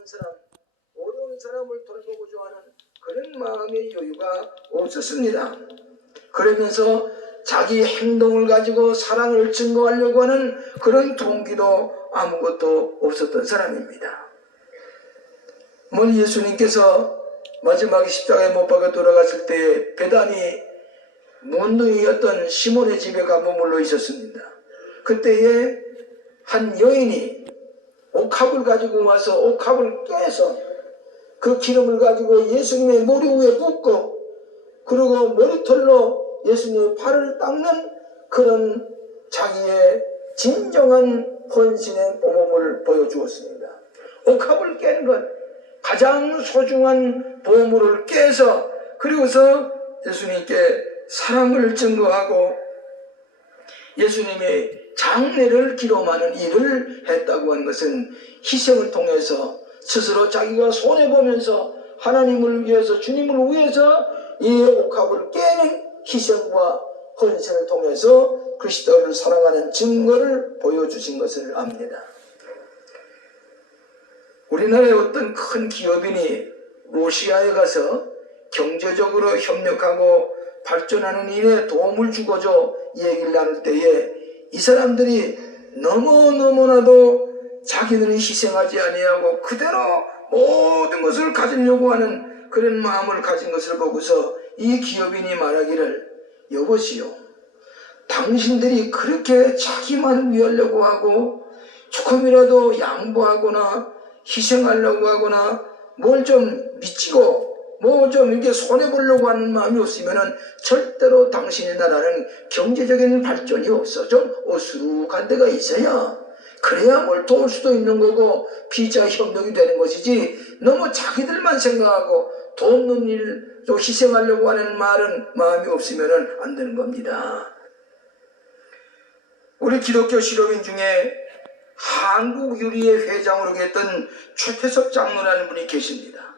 부족한 사람, 어려운 사람을 돌보고자 하는 그런 마음의 여유가 없었습니다. 그러면서 자기 행동을 가지고 사랑을 증거하려고 하는 그런 동기도 아무것도 없었던 사람입니다. 예수님께서 마지막에 십자가에 못 박아 돌아갔을 때 베다니 문둥이였던 시몬의 집에 가 머물러 있었습니다. 그때에 한 여인이 옥합을 가지고 와서 옥합을 깨서 그 기름을 가지고 예수님의 머리 위에 붓고 그리고 머리털로 예수님의 발을 닦는 그런 자기의 진정한 헌신의 모범을 보여주었습니다. 옥합을 깬 것, 가장 소중한 보물을 깨서 그리고서 예수님께 사랑을 증거하고 예수님의 장례를 기록하는 일을 했다고 하는 것은 희생을 통해서 스스로 자기가 손해보면서 하나님을 위해서 주님을 위해서 이 옥합을 깨는 희생과 헌신을 통해서 그리스도를 사랑하는 증거를 보여주신 것을 압니다. 우리나라의 어떤 큰 기업인이 러시아에 가서 경제적으로 협력하고 발전하는 일에 도움을 주고자 얘기를 나눌 때에 이 사람들이 너무나도 자기들은 희생하지 아니하고 그대로 모든 것을 가지려고 하는 그런 마음을 가진 것을 보고서 이 기업인이 말하기를, 여보시오, 당신들이 그렇게 자기만 위하려고 하고 조금이라도 양보하거나 희생하려고 하거나 뭘 좀 미치고 뭐 좀 이렇게 손해보려고 하는 마음이 없으면은 절대로 당신의 나라는 경제적인 발전이 없어. 좀 어수룩한 데가 있어야 그래야 뭘 도울 수도 있는 거고 피자 협력이 되는 것이지, 너무 자기들만 생각하고 돕는 일 또 희생하려고 하는 마음이 없으면은 안 되는 겁니다. 우리 기독교 실업인 중에 한국유리의 회장으로 계셨던 최태석 장로라는 분이 계십니다.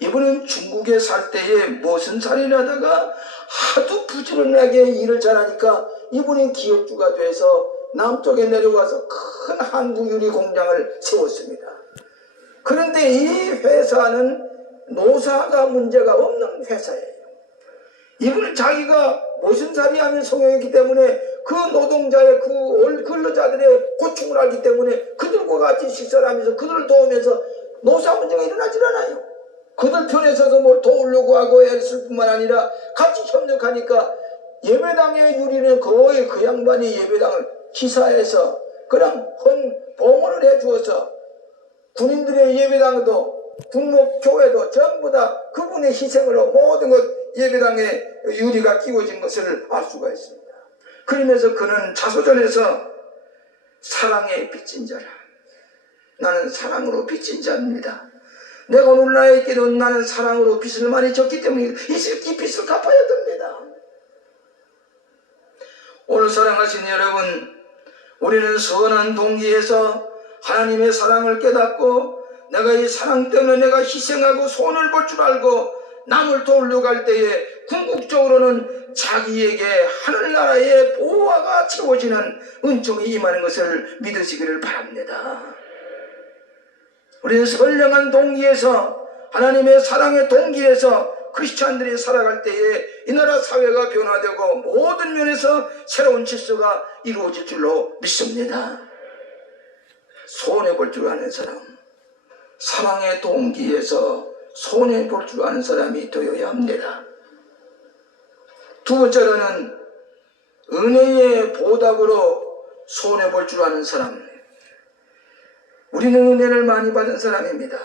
이분은 중국에 살 때에 무슨 살인을 하다가 하도 부지런하게 일을 잘하니까 이분이 기업주가 돼서 남쪽에 내려와서 큰 한국유리 공장을 세웠습니다. 그런데 이 회사는 노사가 문제가 없는 회사예요. 이분은 자기가 모순살이 하는 성향이기 때문에 그 노동자의 그 근로자들의 고충을 알기 때문에 그들과 같이 식사를 하면서 그들을 도우면서 노사 문제가 일어나질 않아요. 그들 편에 서서 뭘 도우려고 하고 애쓸 뿐만 아니라 같이 협력하니까 예배당의 유리는 거의 그 양반이 예배당을 기사해서 그냥 봉헌을 해주어서 군인들의 예배당도 군목교회도 전부 다 그분의 희생으로 모든 것 예배당에 유리가 끼워진 것을 알 수가 있습니다. 그러면서 그는 자소전에서 사랑에 빚진 자라, 나는 사랑으로 빚진 자입니다. 내가 오늘날에 있기는 나는 사랑으로 빚을 많이 졌기 때문에 이 빚을 갚아야 됩니다. 오늘 사랑하신 여러분, 우리는 선한 동기에서 하나님의 사랑을 깨닫고 내가 이 사랑 때문에 내가 희생하고 손을 볼 줄 알고 남을 도우려고 할 때에 궁극적으로는 자기에게 하늘나라의 보화가 채워지는 은총이 임하는 것을 믿으시기를 바랍니다. 우리는 선량한 동기에서 하나님의 사랑의 동기에서 크리스찬들이 살아갈 때에 이 나라 사회가 변화되고 모든 면에서 새로운 질서가 이루어질 줄로 믿습니다. 손해볼 줄 아는 사람, 사랑의 동기에서 손해볼 줄 아는 사람이 되어야 합니다. 두 번째로는 은혜의 보답으로 손해볼 줄 아는 사람. 우리는 은혜를 많이 받은 사람입니다.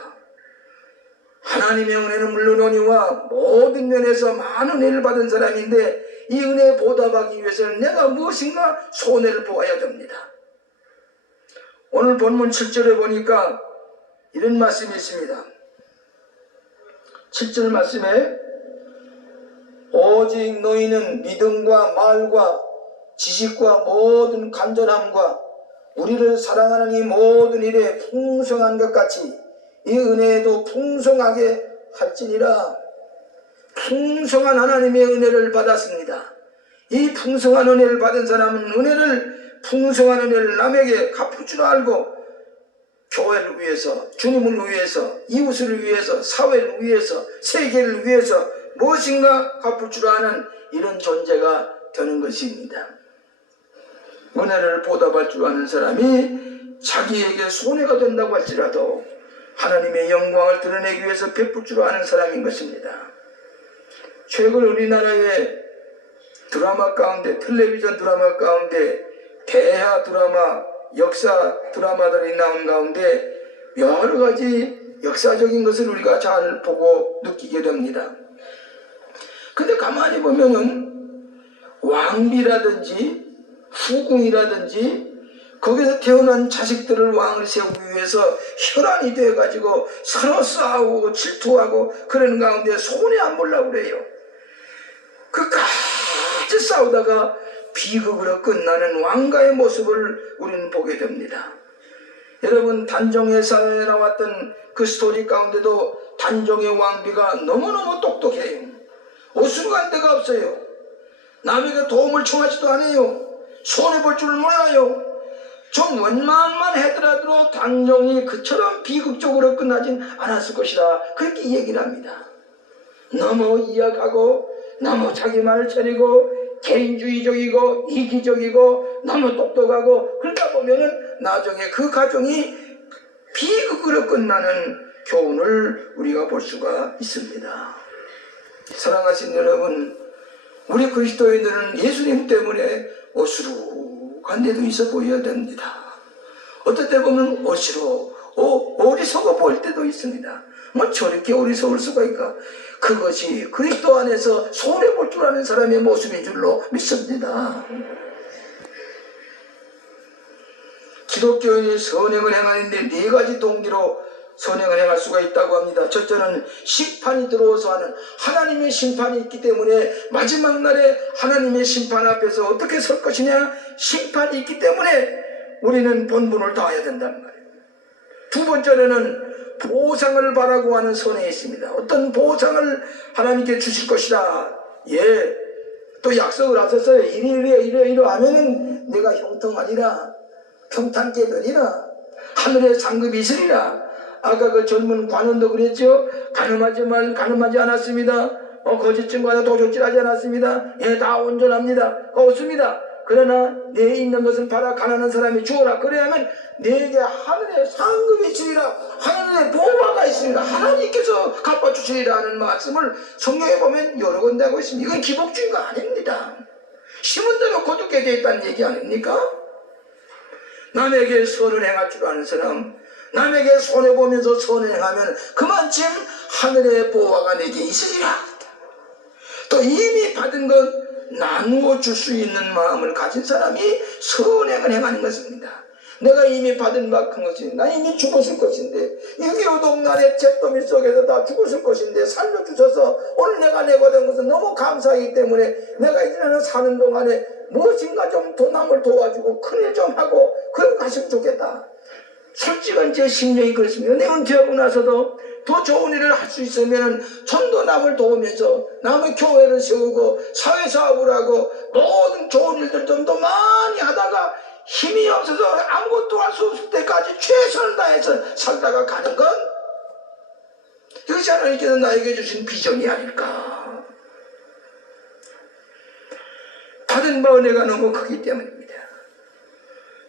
하나님의 은혜는 물론이와 모든 면에서 많은 은혜를 받은 사람인데 이 은혜에 보답하기 위해서는 내가 무엇인가 손해를 보아야 됩니다. 오늘 본문 7절에 보니까 이런 말씀이 있습니다. 7절 말씀에 오직 너희는 믿음과 말과 지식과 모든 간절함과 우리를 사랑하는 이 모든 일에 풍성한 것 같이 이 은혜에도 풍성하게 할지니라. 풍성한 하나님의 은혜를 받았습니다. 이 풍성한 은혜를 받은 사람은 풍성한 은혜를 남에게 갚을 줄 알고 교회를 위해서, 주님을 위해서, 이웃을 위해서, 사회를 위해서, 세계를 위해서 무엇인가 갚을 줄 아는 이런 존재가 되는 것입니다. 은혜를 보답할 줄 아는 사람이 자기에게 손해가 된다고 할지라도 하나님의 영광을 드러내기 위해서 베풀 줄 아는 사람인 것입니다. 최근 우리나라의 드라마 가운데, 텔레비전 드라마 가운데 대하 드라마, 역사 드라마들이 나온 가운데 여러 가지 역사적인 것을 우리가 잘 보고 느끼게 됩니다. 근데 가만히 보면은 왕비라든지 후궁이라든지 거기서 태어난 자식들을 왕을 세우기 위해서 혈안이 되어가지고 서로 싸우고 질투하고 그러는 가운데 손해 안 보려고 그래요. 끝까지 싸우다가 비극으로 끝나는 왕가의 모습을 우리는 보게 됩니다. 여러분, 단종의 사회에 나왔던 그 스토리 가운데도 단종의 왕비가 너무너무 똑똑해요. 오수간 데가 없어요. 남에게 도움을 청하지도 않아요. 손해볼 줄 몰라요. 좀 원망만 하더라도 단종이 그처럼 비극적으로 끝나진 않았을 것이다, 그렇게 얘기를 합니다. 너무 이악하고 너무 자기 말을 차리고 개인주의적이고 이기적이고 너무 똑똑하고 그러다 보면은 나중에 그 가정이 비극으로 끝나는 교훈을 우리가 볼 수가 있습니다. 사랑하신 여러분, 우리 그리스도인들은 예수님 때문에 어수룩한 데도 있어 보여야 됩니다. 어떨 때 보면 어리석어 보일 때도 있습니다. 뭐 저렇게 어리석을 수가 있까? 그것이 그리스도 안에서 손해볼 줄 아는 사람의 모습인 줄로 믿습니다. 기독교인이 선행을 행하는데 4가지 동기로 선행을 행할 수가 있다고 합니다. 첫째는 심판이 들어와서 하는 하나님의 심판이 있기 때문에 마지막 날에 하나님의 심판 앞에서 어떻게 설 것이냐, 심판이 있기 때문에 우리는 본분을 다해야 된다는 말이에요. 두 번째로는 보상을 바라고 하는 선행이 있습니다. 어떤 보상을 하나님께 주실 것이다. 예, 또 약속을 하셨어요. 이래 하면은 내가 형통하리라, 평탄께 되리라, 하늘에 상급이 있으리라. 아까 그 젊은 관원도 그랬죠. 가늠하지 않았습니다. 거짓 증거하다 도적질하지 않았습니다. 예, 다 온전합니다. 없습니다. 그러나 내 있는 것을 팔아 가난한 사람이 주어라. 그래야면 내게 하늘에 상급이 있으리라, 하늘에 보화가 있으리라, 하나님께서 갚아주시리라 하는 말씀을 성경에 보면 여러 번 되고 있습니다. 이건 기복주의가 아닙니다. 심은 대로 거두게 되어 있다는 얘기 아닙니까? 남에게 선을 행할 줄 아는 사람, 남에게 손해보면서 선행하면 그만큼 하늘의 보화가 내게 있으리라. 또 이미 받은 것 나누어 줄 수 있는 마음을 가진 사람이 선행을 행하는 것입니다. 내가 이미 받은 만큼 것이, 나 이미 죽었을 것인데, 6.25 동날의 잿더미 속에서 다 죽었을 것인데 살려주셔서 오늘 내가 내고 된 것은 너무 감사하기 때문에 내가 이제는 사는 동안에 무엇인가 좀 더 남을 도와주고 큰일 좀 하고 그러고 가시면 좋겠다. 솔직한 제 심령이 그렇습니다. 내 은퇴하고 나서도 더 좋은 일을 할 수 있으면 좀 더 남을 도우면서 남의 교회를 세우고 사회사업을 하고 모든 좋은 일들 좀 더 많이 하다가 힘이 없어서 아무것도 할 수 없을 때까지 최선을 다해서 살다가 가는 건 이것이 하나님께서 나에게 주신 비전이 아닐까. 받은 바 은혜가 너무 크기 때문입니다.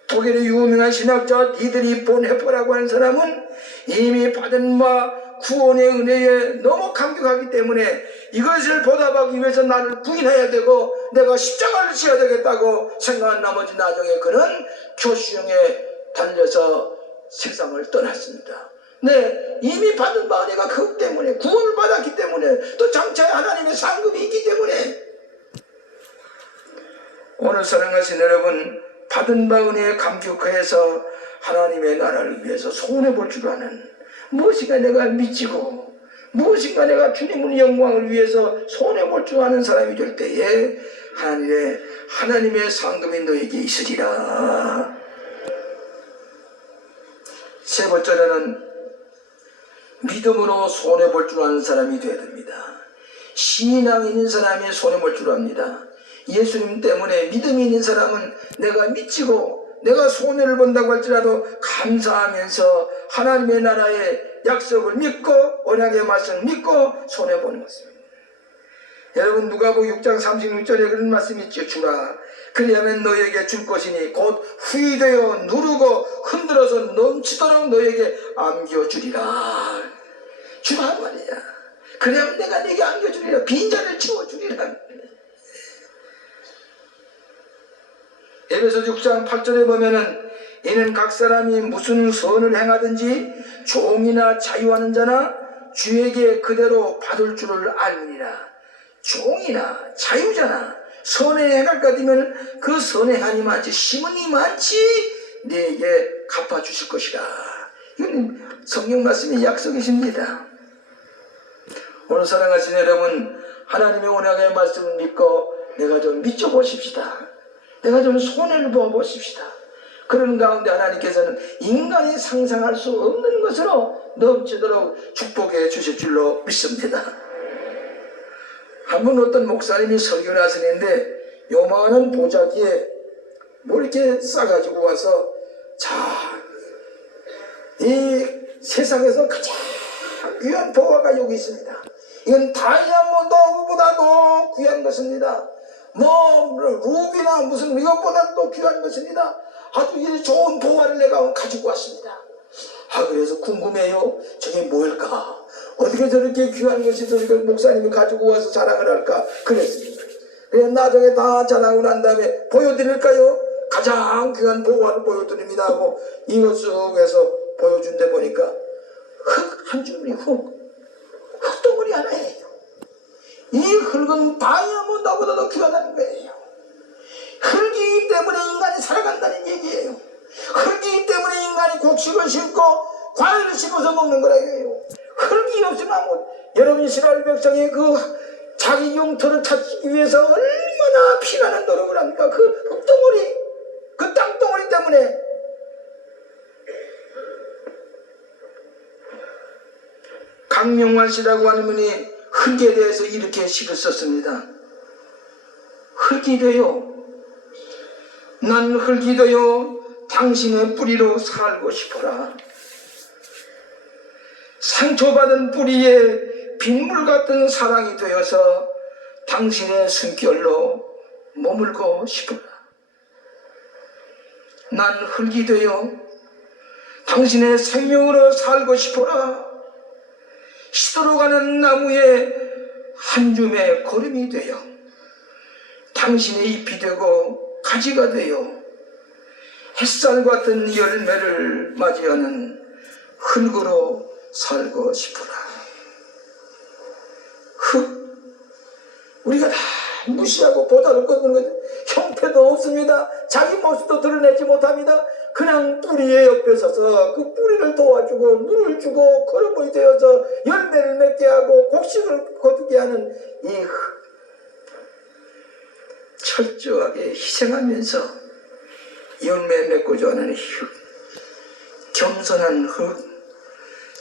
독일의 유명한 신학자 디드리 본헤퍼라고 하는 사람은 이미 받은 바 구원의 은혜에 너무 감격하기 때문에 이것을 보답하기 위해서 나를 부인해야 되고 내가 십자가를 지어야 되겠다고 생각한 나머지 나중에 그는 교수형에 달려서 세상을 떠났습니다. 네, 이미 받은 바 은혜가 그것 때문에, 구원을 받았기 때문에, 또 장차에 하나님의 상급이 있기 때문에. 오늘 사랑하신 여러분, 받은 바 은혜에 감격해서 하나님의 나라를 위해서 손해볼 줄 아는, 무엇인가 내가 미치고 무엇인가 내가 주님의 영광을 위해서 손해볼 줄 아는 사람이 될 때에 하나님의 상급이 너에게 있으리라. 세 번째로는 믿음으로 손해볼 줄 아는 사람이 되어야 됩니다. 신앙이 있는 사람이 손해볼 줄 압니다. 예수님 때문에 믿음이 있는 사람은 내가 미치고 내가 손해를 본다고 할지라도 감사하면서 하나님의 나라의 약속을 믿고 언약의 말씀을 믿고 손해보는 것입니다. 여러분, 누가복음 6장 36절에 그런 말씀이 있죠. 주라 그리하면 너에게 줄 것이니 곧 후이되어 누르고 흔들어서 넘치도록 너에게 안겨주리라. 주라 말이야. 그러면 내가 네게 안겨주리라. 빈자를 채워주리라. 에베소 6장 8절에 보면은 이는 각 사람이 무슨 선을 행하든지 종이나 자유하는 자나 주에게 그대로 받을 줄을 알미니라. 종이나 자유자나 선에 행할 것 같으면 그 선에 하니 많지 심은이 많지 네게 갚아주실 것이라. 이건 성경 말씀의 약속이십니다. 오늘 사랑하시는 여러분, 하나님의 언약의 말씀을 믿고 내가 좀 믿어보십시다. 내가 좀 손해를 보아보십시다. 그런 가운데 하나님께서는 인간이 상상할 수 없는 것으로 넘치도록 축복해 주실 줄로 믿습니다. 한번 어떤 목사님이 설교를 하시는데 요만한 보자기에 뭐 이렇게 싸가지고 와서, 자, 이 세상에서 가장 귀한 보화가 여기 있습니다. 이건 다이아몬드보다도 귀한 것입니다. 뭐 루비나 무슨 이것보다도 귀한 것입니다. 아주 이 좋은 보화를 내가 가지고 왔습니다. 그래서 궁금해요. 저게 뭘까? 어떻게 저렇게 귀한 것이 저렇게 목사님이 가지고 와서 자랑을 할까? 그랬습니다. 그래서 나중에 다 자랑을 난 다음에 보여드릴까요? 가장 귀한 보화를 보여드립니다 하고 이것 속에서 보여준데 보니까 흙 한 줌이 흙덩어리 하나예요. 이 흙은 다이아몬드보다도 귀하다는 거예요. 흙이기 때문에 인간이 살아간다는 얘기예요. 흙이기 때문에 인간이 곡식을 심고 과일을 심어서 먹는 거라고요. 흙이 없으면 여러분 이스라엘 백성이 그 자기 영토를 찾기 위해서 얼마나 피나는 노력을 합니까? 그 흙덩어리, 그 땅덩어리 때문에. 강명환 씨라고 하는 분이 흙에 대해서 이렇게 시를 썼습니다. 흙이 되어, 난 흙이 되어 당신의 뿌리로 살고 싶어라. 상처받은 뿌리에 빗물 같은 사랑이 되어서 당신의 숨결로 머물고 싶어라. 난 흙이 되어 당신의 생명으로 살고 싶어라. 시들어가는 나무에 한 줌의 거름이 되어 당신의 잎이 되고 가지가 되어 햇살 같은 열매를 맞이하는 흙으로 살고 싶어라. 흙, 우리가 다 무시하고 보다를 거는 거죠. 형태도 없습니다. 자기 모습도 드러내지 못합니다. 그냥 뿌리에 옆에 서서 그 뿌리를 도와주고 물을 주고 거름이 되어서 열매를 맺게 하고 곡식을 거두게 하는 이 흙, 철저하게 희생하면서 열매 맺고자 하는 흙, 겸손한 흙,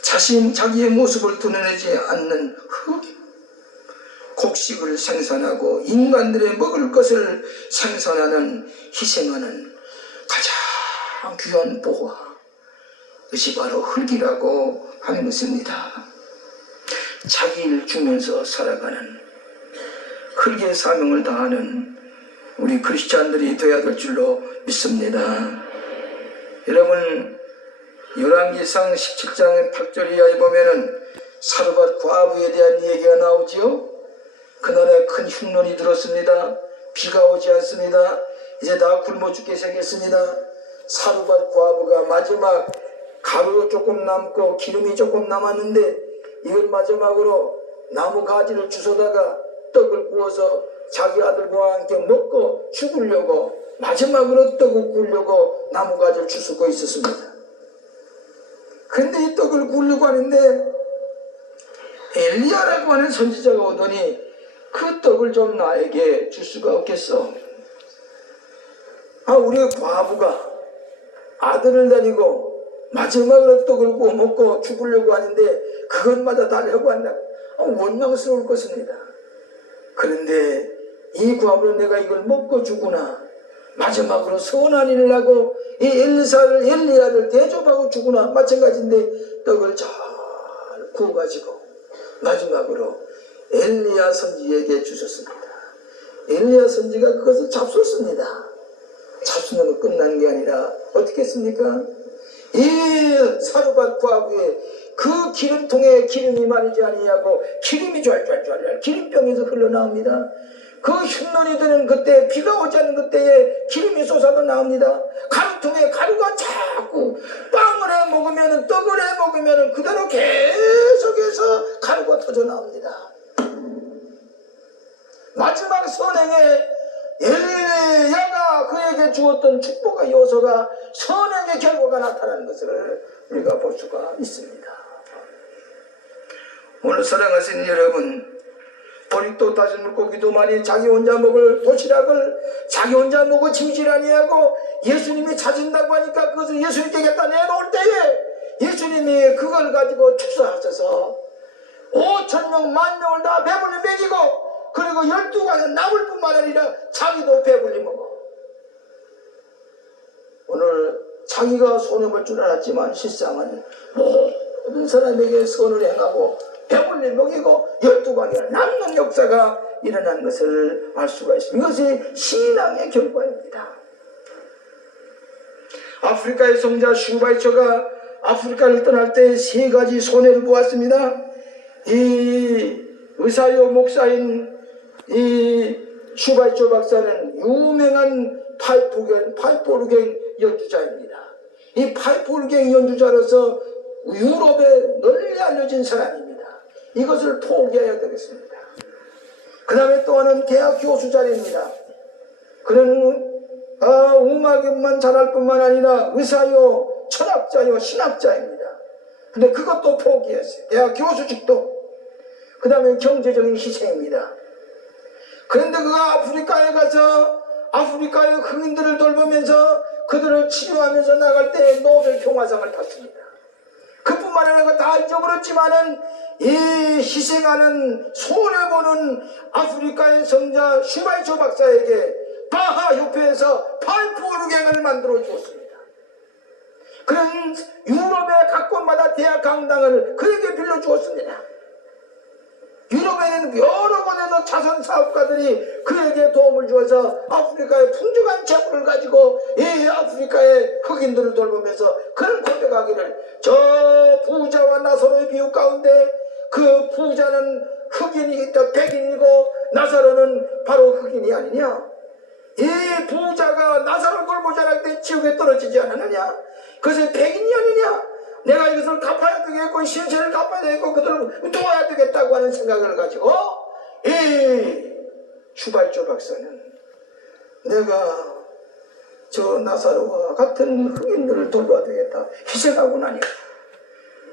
자기의 모습을 드러내지 않는 흙, 곡식을 생산하고 인간들의 먹을 것을 생산하는, 희생하는 가장 귀한 보화, 그것이 바로 흙이라고 하는 것입니다. 자기를 주면서 살아가는 흙의 사명을 다하는 우리 크리스찬들이 되어야 될 줄로 믿습니다. 여러분, 열왕기상 17장 8절 이하에 보면은 사르밧 과부에 대한 얘기가 나오지요. 그날에 큰 흉년이 들었습니다. 비가 오지 않습니다. 이제 다 굶어 죽게 생겼습니다. 사르밧 과부가 마지막 가루 조금 남고 기름이 조금 남았는데 이걸 마지막으로 나무 가지를 주워다가 떡을 구워서 자기 아들과 함께 먹고 죽으려고 마지막으로 떡을 구우려고 나무 가지를 주워 있었습니다. 그런데 이 떡을 구우려고 하는데 엘리야라고 하는 선지자가 오더니 그 떡을 좀 나에게 줄 수가 없겠어? 우리 과부가 아들을 데리고 마지막으로 떡을 구워 먹고 죽으려고 하는데 그것마다 달라고 한다. 원망스러울 것입니다. 그런데 이 과부는 내가 이걸 먹고 죽구나, 마지막으로 선한 일을 하고 이 엘리야를 대접하고 주구나 마찬가지인데 떡을 잘 구워가지고 마지막으로 엘리야 선지에게 주셨습니다. 엘리야 선지가 그것을 잡숫습니다. 잡수는 거 끝난 게 아니라 어떻게 했습니까? 이 사르밧 부하구에 그 기름통에 기름이 마르지 아니하고 기름이 좔좔좔 기름병에서 흘러나옵니다. 그 흉년이 드는 그때, 비가 오지 않는 그때에 기름이 솟아서 나옵니다. 가루통에 가루가 자꾸 빵을 해 먹으면, 떡을 해 먹으면 그대로 계속해서 가루가 터져 나옵니다. 마지막 선행에 엘리야가 그에게 주었던 축복의 요소가 선행의 결과가 나타나는 것을 우리가 볼 수가 있습니다. 오늘 사랑하시는 여러분, 버리도 따진 물고기도 많이 자기 혼자 먹을 도시락을 자기 혼자 먹어 치우질 아니하고 예수님이 찾은다고 하니까 그것을 예수님께 갖다 내놓을 때에 예수님이 그걸 가지고 축사하셔서 5,000명, 10,000명을 다 배불리 먹이고 그리고 12가지 남을 뿐만 아니라 자기도 배불리 먹어. 오늘 자기가 손해볼 줄 알았지만 실상은 모든 사람에게 선을 행하고 배불리 먹이고 12가지가 남는 역사가 일어난 것을 알 수가 있습니다. 이것이 신앙의 결과입니다. 아프리카의 성자 슈바이처가 아프리카를 떠날 때 3가지 손해를 보았습니다. 이 의사요 목사인 이 슈바이처 박사는 유명한 파이프 오르겐 연주자입니다. 이 파이프 오르겐 연주자로서 유럽에 널리 알려진 사람입니다. 이것을 포기해야 되겠습니다. 그 다음에 또 하나는 대학 교수 자리입니다. 그는 음악만 잘할 뿐만 아니라 의사요, 철학자요, 신학자입니다. 근데 그것도 포기했어요. 대학 교수직도. 그 다음에 경제적인 희생입니다. 그런데 그가 아프리카에 가서 아프리카의 흑인들을 돌보면서 그들을 치료하면서 나갈 때 노벨 평화상을 탔습니다. 그뿐만 아니라 다 잊어버렸지만은 이 희생하는 손해보는 아프리카의 성자 슈바이처 박사에게 바하 협회에서 파이프 오르겐을 만들어 주었습니다. 그는 유럽의 각 곳마다 대학 강당을 그에게 빌려 주었습니다. 유럽에는 여러 곳에서 자선 사업가들이 그에게 도움을 주어서 아프리카의 풍족한 재물을 가지고 이 아프리카의 흑인들을 돌보면서 그런 고백하기를, 저 부자와 나사로의 비유 가운데 그 부자는 흑인이 있다 백인이고 나사로는 바로 흑인이 아니냐. 이 부자가 나사로를 돌보지 않을 때 지옥에 떨어지지 않았느냐. 그것이 백인이 아니냐. 내가 이것을 갚아야 되겠고 신세를 갚아야 되겠고 그들을 도와야 되겠다고 하는 생각을 가지고 이 슈바이처 박사는 내가 저 나사로와 같은 흑인들을 돌봐야 되겠다 희생하고 나니까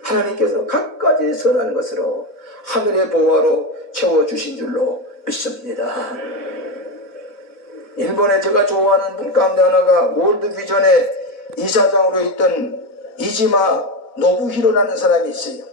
하나님께서 각가지 선한 것으로 하늘의 보화로 채워주신 줄로 믿습니다. 일본에 제가 좋아하는 분 가운데 하나가 월드비전의 이사장으로 있던 이지마 노부히로라는 사람이 있어요.